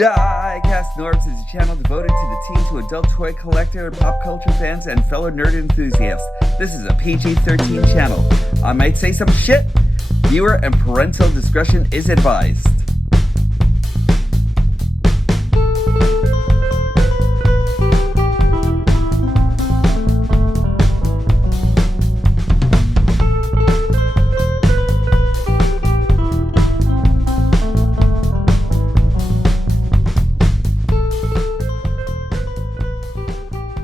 Diecast Norbs is a channel devoted to the teen to adult toy collector, pop culture fans, and fellow nerd enthusiasts. This is a PG-13 channel. I might say some shit. Viewer and parental discretion is advised.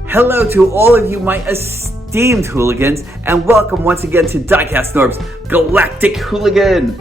Hello to all of you, my esteemed hooligans, and welcome once again to Diecast Norb's Galactic Hooligan.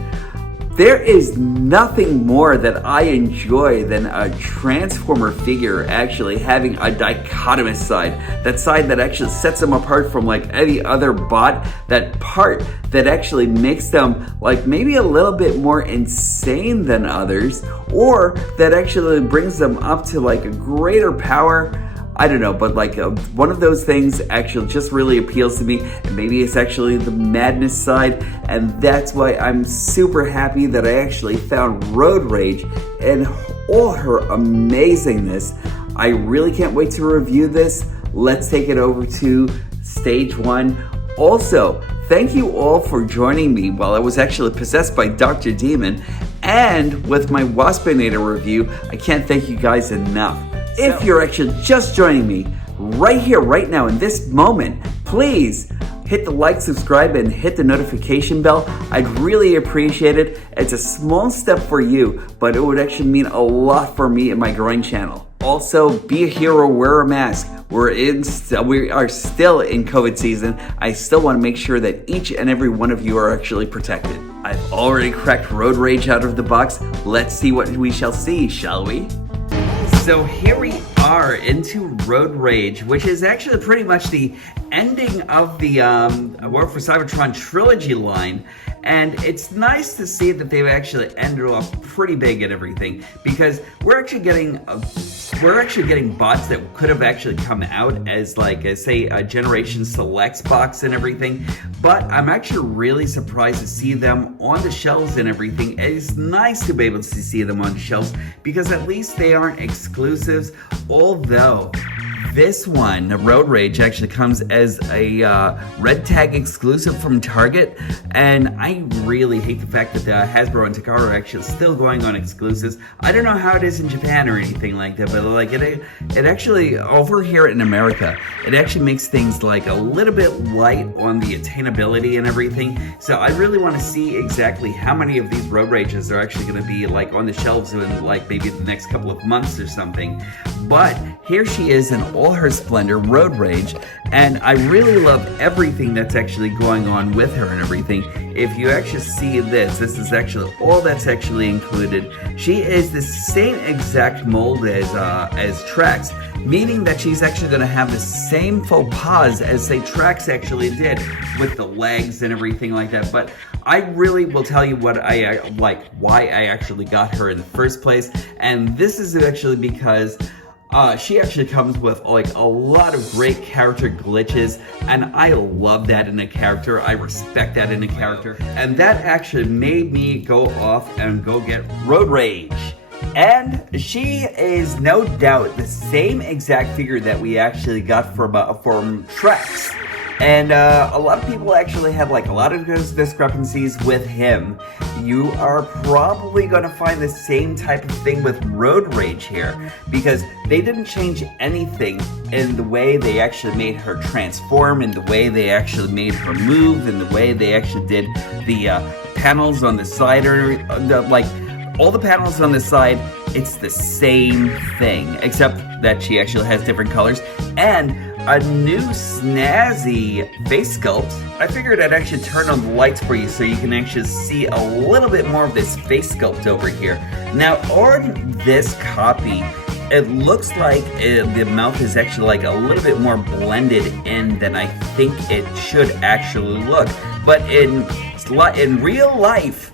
There is nothing more that I enjoy than a Transformer figure actually having a dichotomous side. That side that actually sets them apart from like any other bot. That part that actually makes them like maybe a little bit more insane than others, or that actually brings them up to like a greater power. I don't know, but like one of those things actually just really appeals to me, and maybe it's actually the madness side, and that's why I'm super happy that I actually found Roadrage and all her amazingness. I really can't wait to review this. Let's take it over to stage one. Also, thank you all for joining me while I was actually possessed by Dr. Demon, and with my Waspinator review. I can't thank you guys enough. If you're actually just joining me right here, right now, in this moment, please hit the like, subscribe, and hit the notification bell. I'd really appreciate it. It's a small step for you, but it would actually mean a lot for me and my growing channel. Also, be a hero, wear a mask. We are still in COVID season. I still want to make sure that each and every one of you are actually protected. I've already cracked Roadrage out of the box. Let's see what we shall see, shall we? So here we are into Roadrage, which is actually pretty much the ending of the War for Cybertron trilogy line, and it's nice to see that they've actually ended off pretty big and everything, because we're actually getting bots that could have actually come out as like say a Generation Selects box and everything, but I'm actually really surprised to see them on the shelves and everything. It's nice to be able to see them on the shelves because at least they aren't exclusives, although this one, Roadrage, actually comes as a red tag exclusive from Target, and I really hate the fact that Hasbro and Takara are actually still going on exclusives. I don't know how it is in Japan or anything like that, but like it actually, over here in America, it actually makes things like a little bit light on the attainability and everything. So I really want to see exactly how many of these Roadrages are actually going to be like on the shelves in like maybe the next couple of months or something. But here she is in all her splendor, Roadrage, and I really love everything that's actually going on with her and everything. If you actually see this is actually all that's actually included. She is the same exact mold as Trax, meaning that she's actually going to have the same faux pas as say Trax actually did with the legs and everything like that. But I really will tell you what I like, why I actually got her in the first place, and this is actually because she actually comes with like a lot of great character glitches, and I love that in a character. I respect that in a character, and that actually made me go off and go get Roadrage. And she is no doubt the same exact figure that we actually got from Trax. And a lot of people actually have like a lot of discrepancies with him. You are probably going to find the same type of thing with Roadrage here, because they didn't change anything in the way they actually made her transform, in the way they actually made her move, in the way they actually did the panels on the side, or like all the panels on the side. It's the same thing, except that she actually has different colors and a new snazzy face sculpt. I figured I'd actually turn on the lights for you so you can actually see a little bit more of this face sculpt over here. Now on this copy, it looks like the mouth is actually like a little bit more blended in than I think it should actually look. But in real life,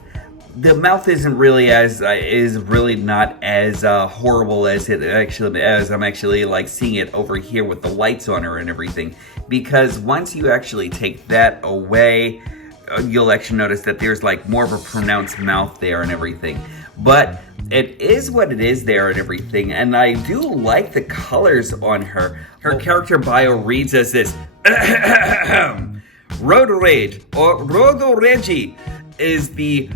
the mouth isn't really is really not as horrible as I'm actually like seeing it over here with the lights on her and everything. Because once you actually take that away, you'll actually notice that there's like more of a pronounced mouth there and everything. But it is what it is there and everything, and I do like the colors on her. Her character bio reads as this: Roadrage, or Roadrage, is the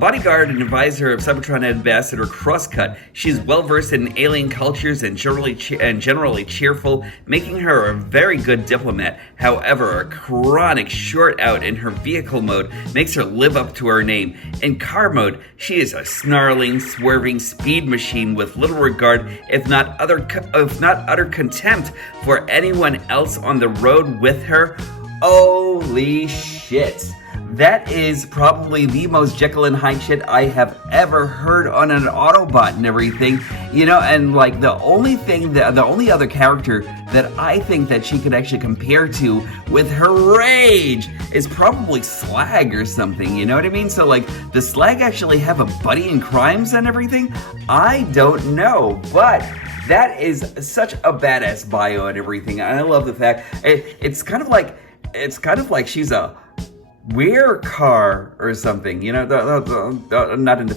bodyguard and advisor of Cybertron Ambassador Crosscut. She's well versed in alien cultures and generally cheerful, making her a very good diplomat. However, a chronic short out in her vehicle mode makes her live up to her name. In car mode, she is a snarling, swerving speed machine with little regard, if not utter contempt for anyone else on the road with her. Holy shit. That is probably the most Jekyll and Hyde shit I have ever heard on an Autobot and everything, and like the only other character that I think that she could actually compare to with her rage is probably Slag or something, you know what I mean? So like, does Slag actually have a buddy in crimes and everything? I don't know, but that is such a badass bio and everything, and I love the fact it's kind of like she's a WERECAR or something, not in the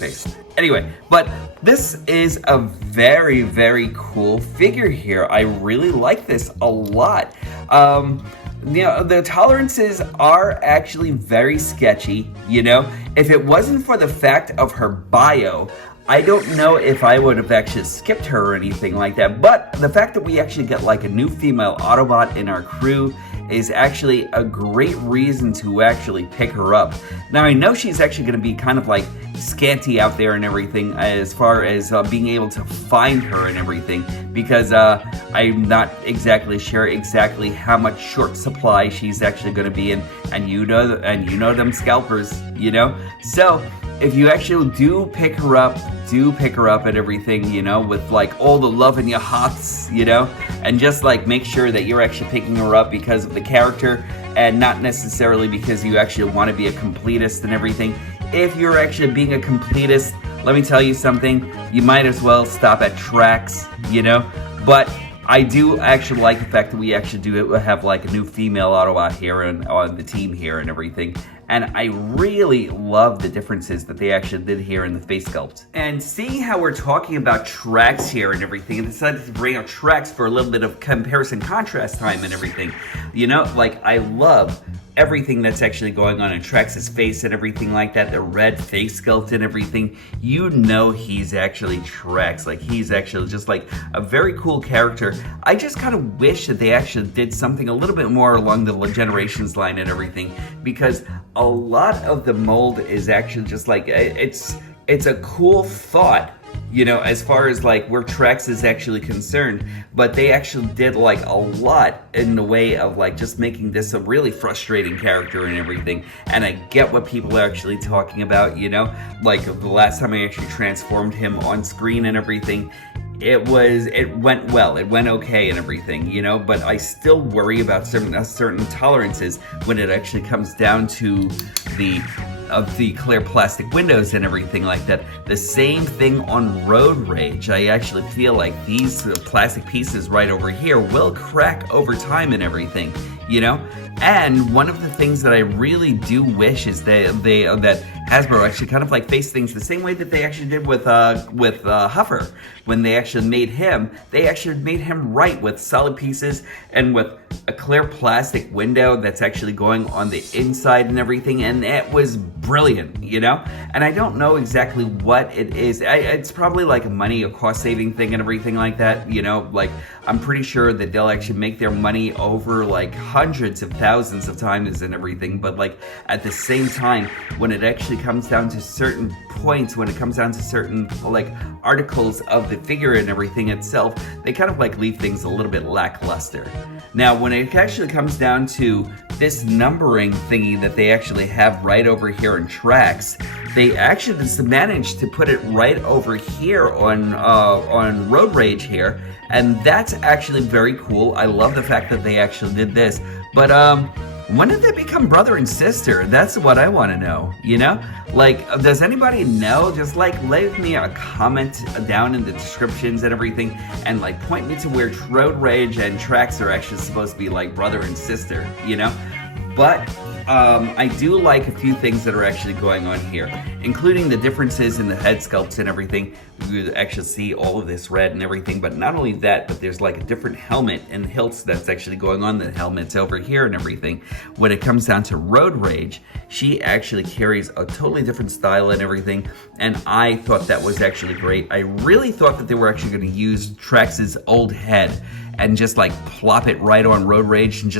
face. Anyway, but this is a very, very cool figure here. I really like this a lot. The tolerances are actually very sketchy, If it wasn't for the fact of her bio, I don't know if I would have actually skipped her or anything like that, but the fact that we actually get like a new female Autobot in our crew is actually a great reason to actually pick her up. Now, I know she's actually going to be kind of like scanty out there and everything as far as being able to find her and everything, because I'm not exactly sure exactly how much short supply she's actually going to be in, and you know them scalpers, So if you actually do pick her up and everything, with like all the love in your hearts, and just like make sure that you're actually picking her up because of the character and not necessarily because you actually want to be a completist and everything. If you're actually being a completist, let me tell you something, you might as well stop at tracks, but I do actually like the fact that we actually do have like a new female Autobot here on the team here and everything. And I really love the differences that they actually did here in the face sculpt. And seeing how we're talking about tracks here and everything, I decided to bring out tracks for a little bit of comparison contrast time and everything. I love everything that's actually going on in Trax's face and everything like that, the red face sculpt and everything. He's actually Trax. Like, he's actually just like a very cool character. I just kind of wish that they actually did something a little bit more along the Generations line and everything, because a lot of the mold is actually just like, it's a cool thought, as far as like where Trax is actually concerned, but they actually did like a lot in the way of like just making this a really frustrating character and everything. And I get what people are actually talking about, like the last time I actually transformed him on screen and everything, it went well, it went okay and everything, but I still worry about certain tolerances when it actually comes down to the clear plastic windows and everything like that. The same thing on Roadrage. I actually feel like these plastic pieces right over here will crack over time and everything, And one of the things that I really do wish is that Hasbro actually kind of like face things the same way that they actually did with Huffer. When they actually made him, right with solid pieces and with a clear plastic window that's actually going on the inside and everything, and it was brilliant, And I don't know exactly what it is. It's probably like a money or cost saving thing and everything like that, Like, I'm pretty sure that they'll actually make their money over like hundreds of thousands of times and everything, but like at the same time, when it actually comes down to certain points, when it comes down to certain like articles of the figure and everything itself, they kind of like leave things a little bit lackluster. Now, when it actually comes down to this numbering thingy that they actually have right over here in Trax, they actually just managed to put it right over here on Roadrage here, and that's actually very cool. I love the fact that they actually did this, but when did they become brother and sister? That's what I want to know, Like, does anybody know? Just like leave me a comment down in the descriptions and everything, and like point me to where Roadrage and Trax are actually supposed to be like brother and sister, But I do like a few things that are actually going on here, including the differences in the head sculpts and everything. You actually see all of this red and everything, but not only that, but there's like a different helmet and hilts that's actually going on the helmets over here and everything. When it comes down to Roadrage, she actually carries a totally different style and everything, and I thought that was actually great. I really thought that they were actually going to use Trax's old head and just like plop it right on Roadrage and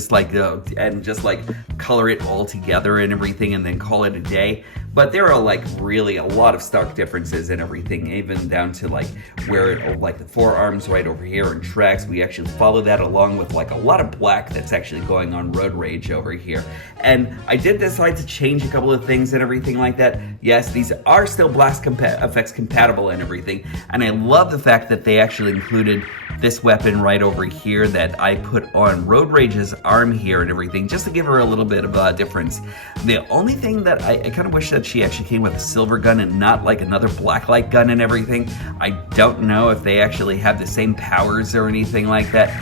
just like color it all together and everything and then call it a day. But there are like really a lot of stark differences and everything, even down to like where like the forearms right over here in Trax, we actually follow that along with like a lot of black that's actually going on Roadrage over here. And I did decide to change a couple of things and everything like that. Yes, these are still blast effects compatible and everything. And I love the fact that they actually included this weapon right over here that I put on Roadrage's arm here and everything, just to give her a little bit of a difference. The only thing that I kind of wish that she actually came with a silver gun and not like another blacklight gun and everything. I don't know if they actually have the same powers or anything like that,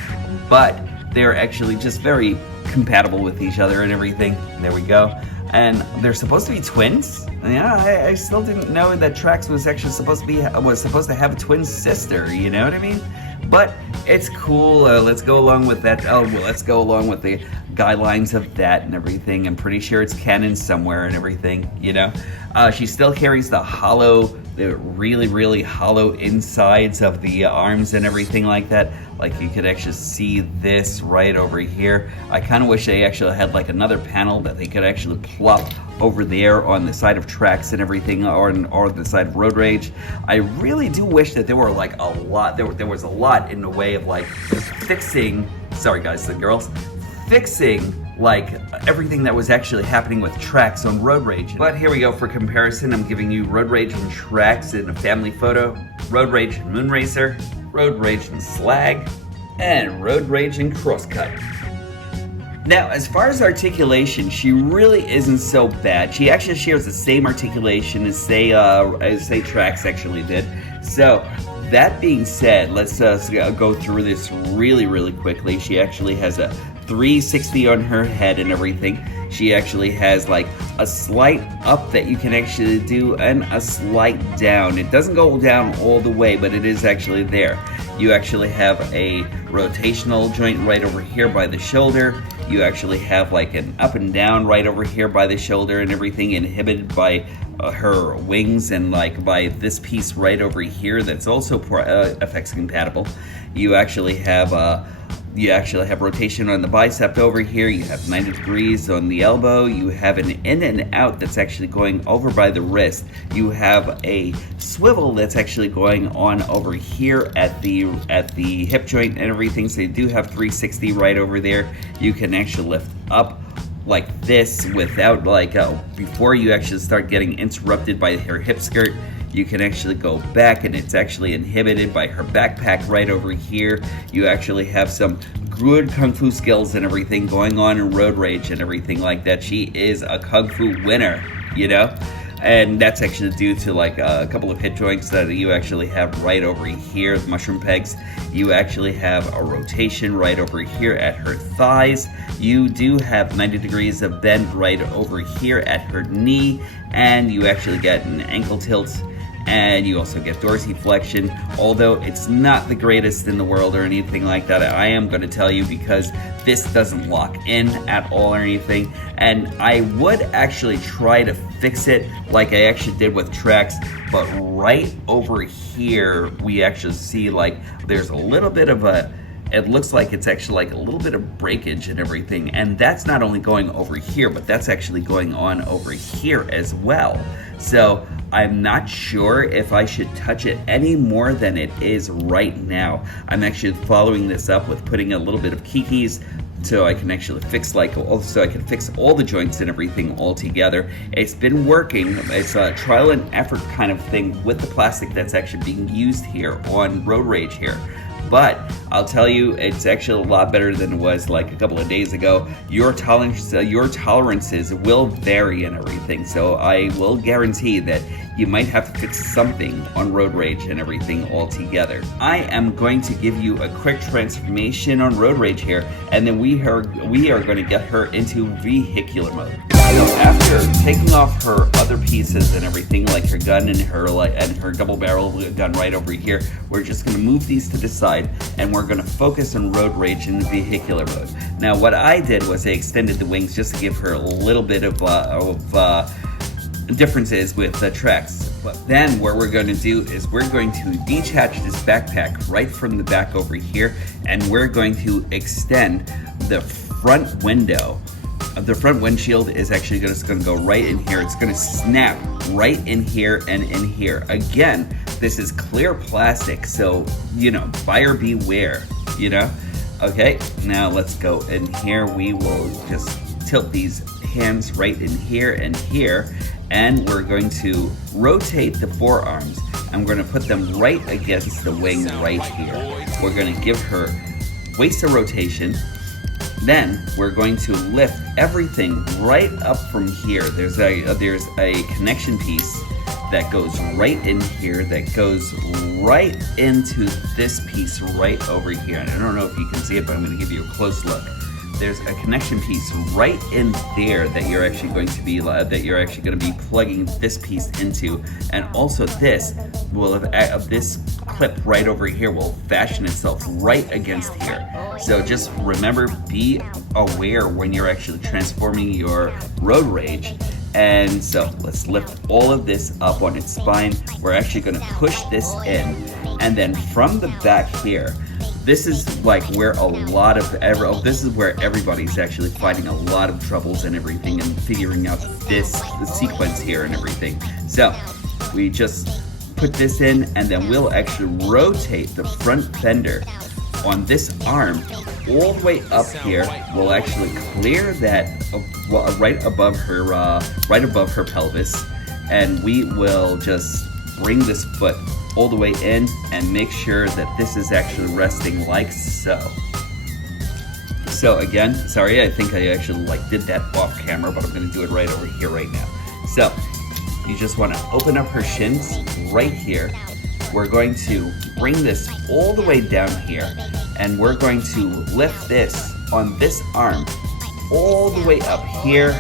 but they're actually just very compatible with each other and everything. There we go. And they're supposed to be twins. Yeah, I still didn't know that Trax was actually supposed to have a twin sister. You know what I mean? But it's cool. Let's go along with that. Oh, well, let's go along with the guidelines of that and everything. I'm pretty sure it's canon somewhere and everything. You know, she still carries the really hollow insides of the arms and everything like that. Like you could actually see this right over here. I kind of wish they actually had like another panel that they could actually plop over there on the side of Trax and everything, or the side of Roadrage. I really do wish that there were like a lot. There was a lot in the way of like fixing. Sorry guys and girls, fixing like everything that was actually happening with Trax on Roadrage. But here we go for comparison. I'm giving you Roadrage and Trax in a family photo, Roadrage and Moonracer, Roadrage and Slag, and Roadrage and Crosscut. Now, as far as articulation, she really isn't so bad. She actually shares the same articulation as say Trax actually did. So, that being said, let's go through this really quickly. She actually has a 360 on her head and everything. She actually has like a slight up that you can actually do and a slight down. It doesn't go down all the way, but it is actually there. You actually have a rotational joint right over here by the shoulder. You actually have like an up and down right over here by the shoulder and everything, inhibited by her wings and like by this piece right over here that's also FX compatible. You actually have rotation on the bicep over here. You have 90 degrees on the elbow. You have an in and out that's actually going over by the wrist. You have a swivel that's actually going on over here at the hip joint and everything. So you do have 360 right over there. You can actually lift up like this without before you actually start getting interrupted by her hip skirt. You can actually go back and it's actually inhibited by her backpack right over here. You actually have some good kung fu skills and everything going on in Roadrage and everything like that. She is a kung fu winner, you know? And that's actually due to like a couple of hip joints that you actually have right over here, mushroom pegs. You actually have a rotation right over here at her thighs. You do have 90 degrees of bend right over here at her knee, and you actually get an ankle tilt. And you also get dorsiflexion, although it's not the greatest in the world or anything like that. I am going to tell you because this doesn't lock in at all or anything. And I would actually try to fix it like I actually did with Trax, but right over here, we actually see like there's a little bit of it looks like it's actually like a little bit of breakage and everything. And that's not only going over here, but that's actually going on over here as well. So I'm not sure if I should touch it any more than it is right now. I'm actually following this up with putting a little bit of kikis so I can actually fix all the joints and everything all together. It's been working. It's a trial and effort kind of thing with the plastic that's actually being used here on Roadrage here. But I'll tell you, it's actually a lot better than it was like a couple of days ago. Your tolerances will vary and everything, so I will guarantee that you might have to fix something on Roadrage and everything altogether. I am going to give you a quick transformation on Roadrage here, and then we are going to get her into vehicular mode. after taking off her other pieces and everything, like her gun and her double barrel gun right over here, we're just going to move these to the side, and we're going to focus on Roadrage in the vehicular mode. Now, what I did was I extended the wings just to give her a little bit of differences with the tracks. But then what we're going to do is we're going to detach this backpack right from the back over here, and we're going to extend the front window. The front windshield is actually just going to go right in here. It's going to snap right in here and in here. Again, this is clear plastic, so, buyer beware, Okay, now let's go in here. We will just tilt these hands right in here and here, and we're going to rotate the forearms. I'm going to put them right against the wing right here. We're going to give her waist of rotation. Then we're going to lift everything right up from here. There's a connection piece that goes right in here, that goes right into this piece right over here. And I don't know if you can see it, but I'm going to give you a close look. There's a connection piece right in there that you're actually going to be plugging this piece into, and also this clip right over here will fashion itself right against here. So just remember, be aware when you're actually transforming your Roadrage. And so let's lift all of this up on its spine. We're actually going to push this in, and then from the back here, this is like where this is where everybody's actually finding a lot of troubles and everything, and figuring out the sequence here and everything. So we just put this in, and then we'll actually rotate the front fender on this arm all the way up here. We'll actually clear that right above her pelvis, and we will just bring this foot all the way in and make sure that this is actually resting like so. So again, sorry, I think I actually did that off camera, but I'm going to do it right over here right now. So you just want to open up her shins right here. We're going to bring this all the way down here, and we're going to lift this on this arm all the way up here.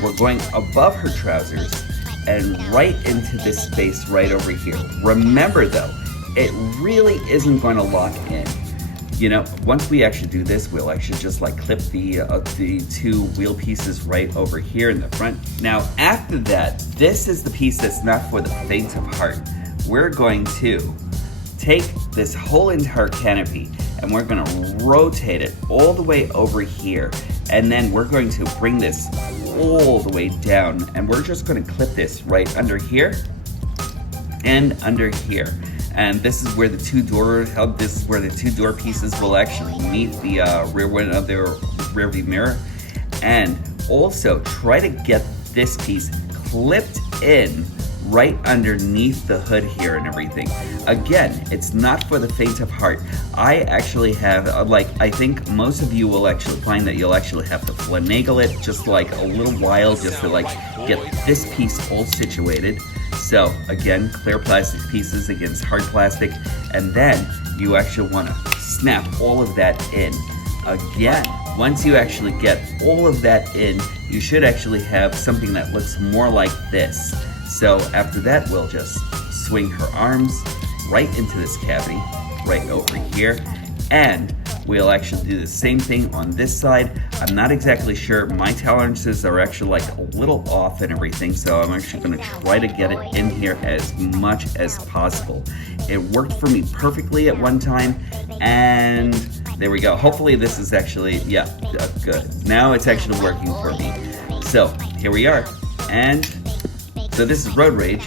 We're going above her trousers and right into this space right over here. Remember though, it really isn't going to lock in. Once we actually do this, we'll actually just clip the two wheel pieces right over here in the front. Now after that, this is the piece that's not for the faint of heart. We're going to take this whole entire canopy, and we're going to rotate it all the way over here, and then we're going to bring this all the way down, and we're just going to clip this right under here and under here. And this is where the two door pieces will actually meet the rear window of their rear view mirror. And also try to get this piece clipped in right underneath the hood here and everything. Again, it's not for the faint of heart. I actually have, I think most of you will actually find that you'll actually have to finagle it just a little while just to get this piece all situated. So again, clear plastic pieces against hard plastic, and then you actually want to snap all of that in. Again, once you actually get all of that in, you should actually have something that looks more like this. So after that, we'll just swing her arms right into this cavity, right over here, and we'll actually do the same thing on this side. I'm not exactly sure. My tolerances are actually a little off and everything, so I'm actually going to try to get it in here as much as possible. It worked for me perfectly at one time, and there we go. Hopefully this is actually, good. Now it's actually working for me. So here we are, and so this is Roadrage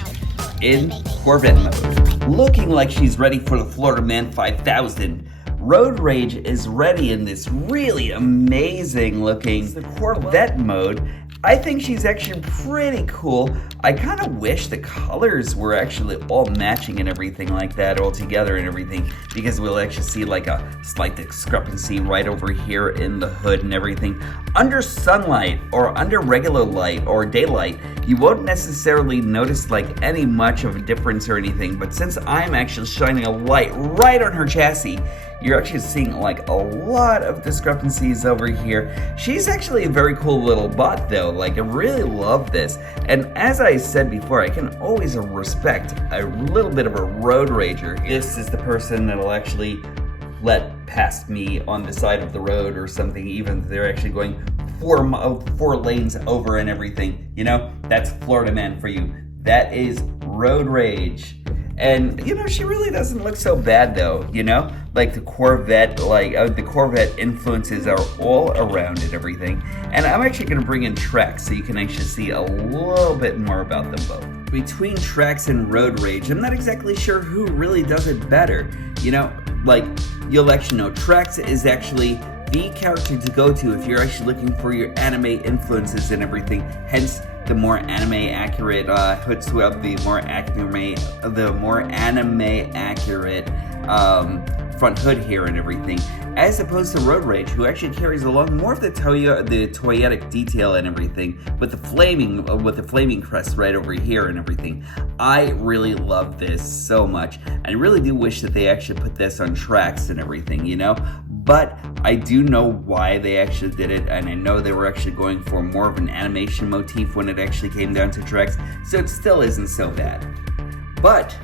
in Corvette mode. Looking like she's ready for the Florida Man 5000. Roadrage is ready in this really amazing looking Corvette mode. I think she's actually pretty cool. I kind of wish the colors were actually all matching and everything like that all together and everything, because we'll actually see a slight discrepancy right over here in the hood and everything. Under sunlight or under regular light or daylight, you won't necessarily notice any much of a difference or anything, but since I'm actually shining a light right on her chassis, you're actually seeing a lot of discrepancies over here. She's actually a very cool little bot though. Like, I really love this. And as I said before, I can always respect a little bit of a road rager. This is the person that'll actually let past me on the side of the road or something, even if they're actually going four lanes over and everything. You know, that's Florida man for you. That is road rage. And, you know, she really doesn't look so bad, though, you know? Like, the Corvette, the Corvette influences are all around and everything. And I'm actually going to bring in Trex so you can actually see a little bit more about them both. Between Trex and Road Rage, I'm not exactly sure who really does it better. You know, like, you'll actually know Trex is actually the character to go to if you're actually looking for your anime influences and everything. Hence, the more anime accurate hood swab, the more anime accurate front hood here and everything, as opposed to Road Rage, who actually carries along more of the toyetic detail and everything, with the flaming crest right over here and everything. I really love this so much. I really do wish that they actually put this on tracks and everything, you know. But I do know why they actually did it, and I know they were actually going for more of an animation motif when it actually came down to Trex, so it still isn't so bad. But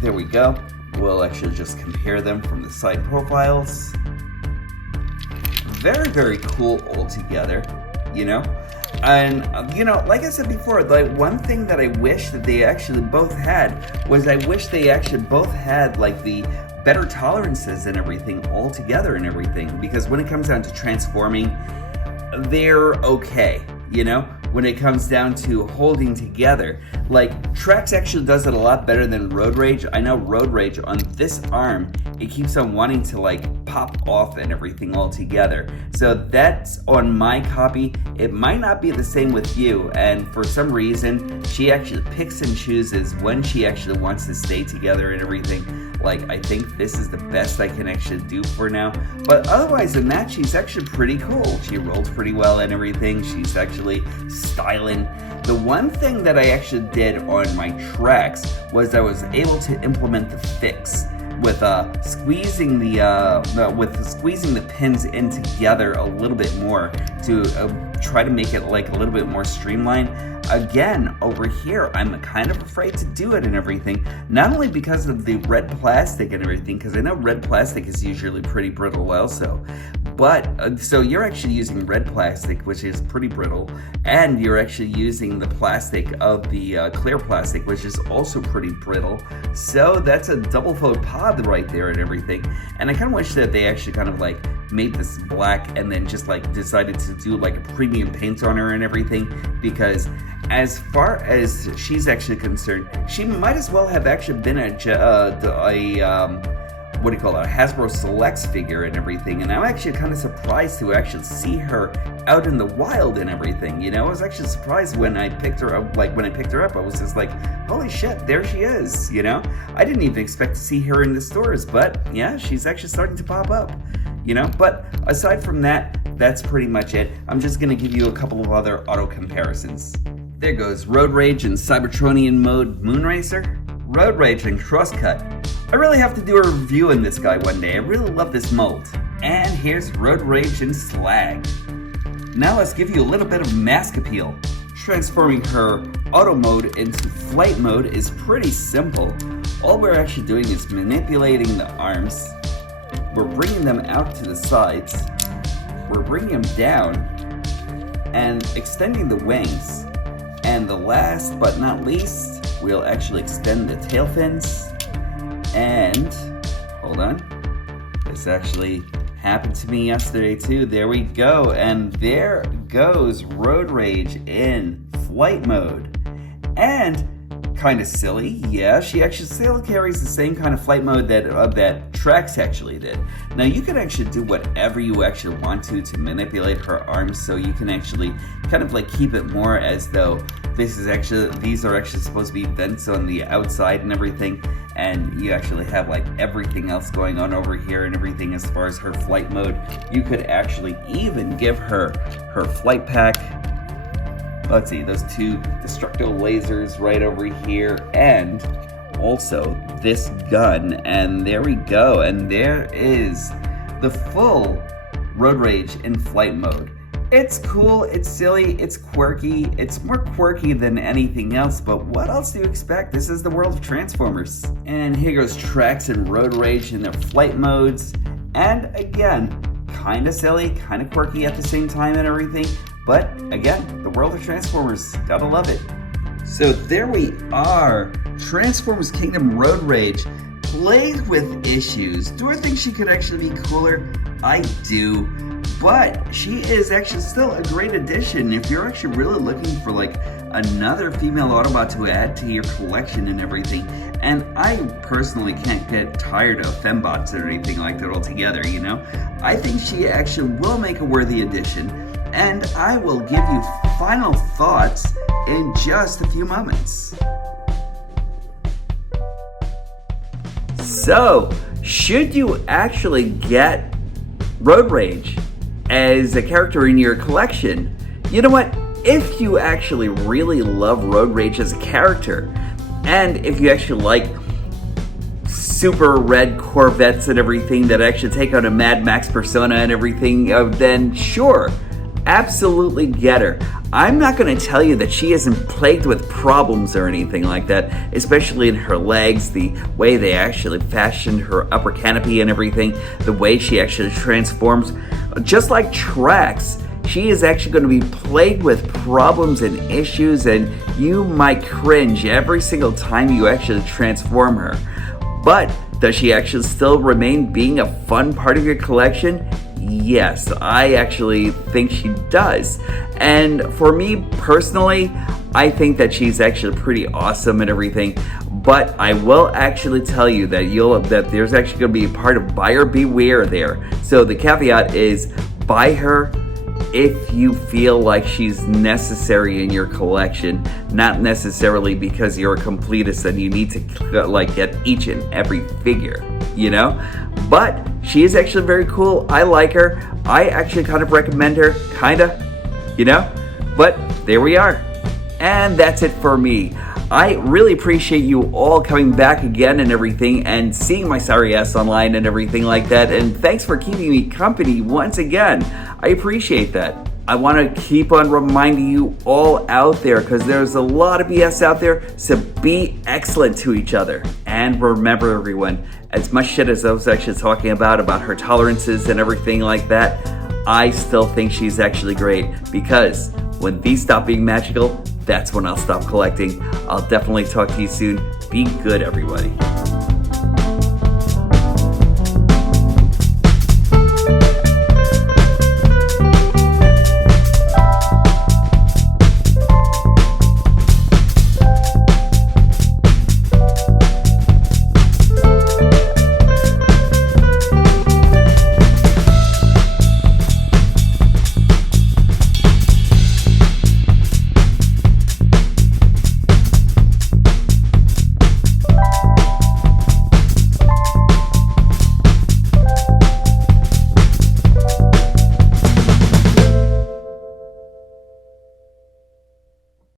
there we go. We'll actually just compare them from the side profiles. Very, very cool altogether, you know? And, you know, like I said before, like, one thing that I wish that they actually both had was I wish they actually both had, like, the better tolerances and everything all together and everything. Because when it comes down to transforming, they're okay, you know? When it comes down to holding together. Like, Trex actually does it a lot better than Road Rage. I know Road Rage on this arm, it keeps on wanting to like pop off and everything all together. So that's on my copy. It might not be the same with you, and for some reason, she actually picks and chooses when she actually wants to stay together and everything. Like, I think this is the best I can actually do for now. But otherwise than that, she's actually pretty cool. She rolls pretty well and everything. She's actually styling. The one thing that I actually did on my tracks was I was able to implement the fix with squeezing the pins in together a little bit more to try to make it like a little bit more streamlined. Again, over here, I'm kind of afraid to do it and everything, not only because of the red plastic and everything, because I know red plastic is usually pretty brittle also, but so you're actually using red plastic, which is pretty brittle, and you're actually using the plastic of the clear plastic, which is also pretty brittle. So that's a double fold pod right there and everything. And I kind of wish that they actually kind of like made this black and then just like decided to do like a premium paint on her and everything, because as far as she's actually concerned, she might as well have actually been a Hasbro Selects figure and everything. And I'm actually kind of surprised to actually see her out in the wild and everything. You know, I was actually surprised when I picked her up. Like, when I picked her up, I was just like, holy shit, there she is, you know? I didn't even expect to see her in the stores, but yeah, she's actually starting to pop up, you know? But aside from that, that's pretty much it. I'm just gonna give you a couple of other auto comparisons. There goes Road Rage in Cybertronian mode Moonracer, Road Rage in Crosscut. I really have to do a review on this guy one day. I really love this mold. And here's Road Rage in Slag. Now let's give you a little bit of mask appeal. Transforming her auto mode into flight mode is pretty simple. All we're actually doing is manipulating the arms. We're bringing them out to the sides. We're bringing them down and extending the wings. And the last but not least, we'll actually extend the tail fins. And, hold on, this actually happened to me yesterday too. There we go, and there goes Road Rage in flight mode. And, kind of silly, yeah, she actually still carries the same kind of flight mode that Trex actually did. Now you can actually do whatever you actually want to manipulate her arms, so you can actually kind of like keep it more as though these are actually supposed to be vents on the outside and everything, and you actually have like everything else going on over here and everything as far as her flight mode. You could actually even give her flight pack. Let's see, those two destructo lasers right over here, and also this gun, and there we go, and there is the full Road Rage in flight mode. It's cool, it's silly, it's quirky. It's more quirky than anything else, but what else do you expect? This is the world of Transformers. And here goes Trax and Roadrage in their flight modes. And again, kinda silly, kinda quirky at the same time and everything. But again, the world of Transformers, gotta love it. So there we are, Transformers Kingdom Roadrage, plagued with issues. Do I think she could actually be cooler? I do. But she is actually still a great addition if you're actually really looking for like another female Autobot to add to your collection and everything. And I personally can't get tired of fembots or anything like that altogether, you know? I think she actually will make a worthy addition, and I will give you final thoughts in just a few moments. So, should you actually get Roadrage as a character in your collection? You know what? If you actually really love Roadrage as a character, and if you actually like super red Corvettes and everything that actually take on a Mad Max persona and everything, then sure, absolutely get her. I'm not going to tell you that she isn't plagued with problems or anything like that, especially in her legs, the way they actually fashioned her upper canopy and everything, the way she actually transforms. Just like Trax, she is actually going to be plagued with problems and issues, and you might cringe every single time you actually transform her. But does she actually still remain being a fun part of your collection? Yes, I actually think she does. And for me personally, I think that she's actually pretty awesome and everything. But I will actually tell you that there's actually going to be a part of buyer beware there. So the caveat is buy her if you feel like she's necessary in your collection, not necessarily because you're a completist and you need to like get each and every figure, you know? But she is actually very cool. I like her. I actually kind of recommend her, kinda, you know? But there we are. And that's it for me. I really appreciate you all coming back again and everything and seeing my sorry ass online and everything like that. And thanks for keeping me company once again. I appreciate that. I want to keep on reminding you all out there because there's a lot of BS out there, so be excellent to each other. And remember everyone, as much shit as I was actually talking about her tolerances and everything like that, I still think she's actually great because when these stop being magical, that's when I'll stop collecting. I'll definitely talk to you soon. Be good, everybody.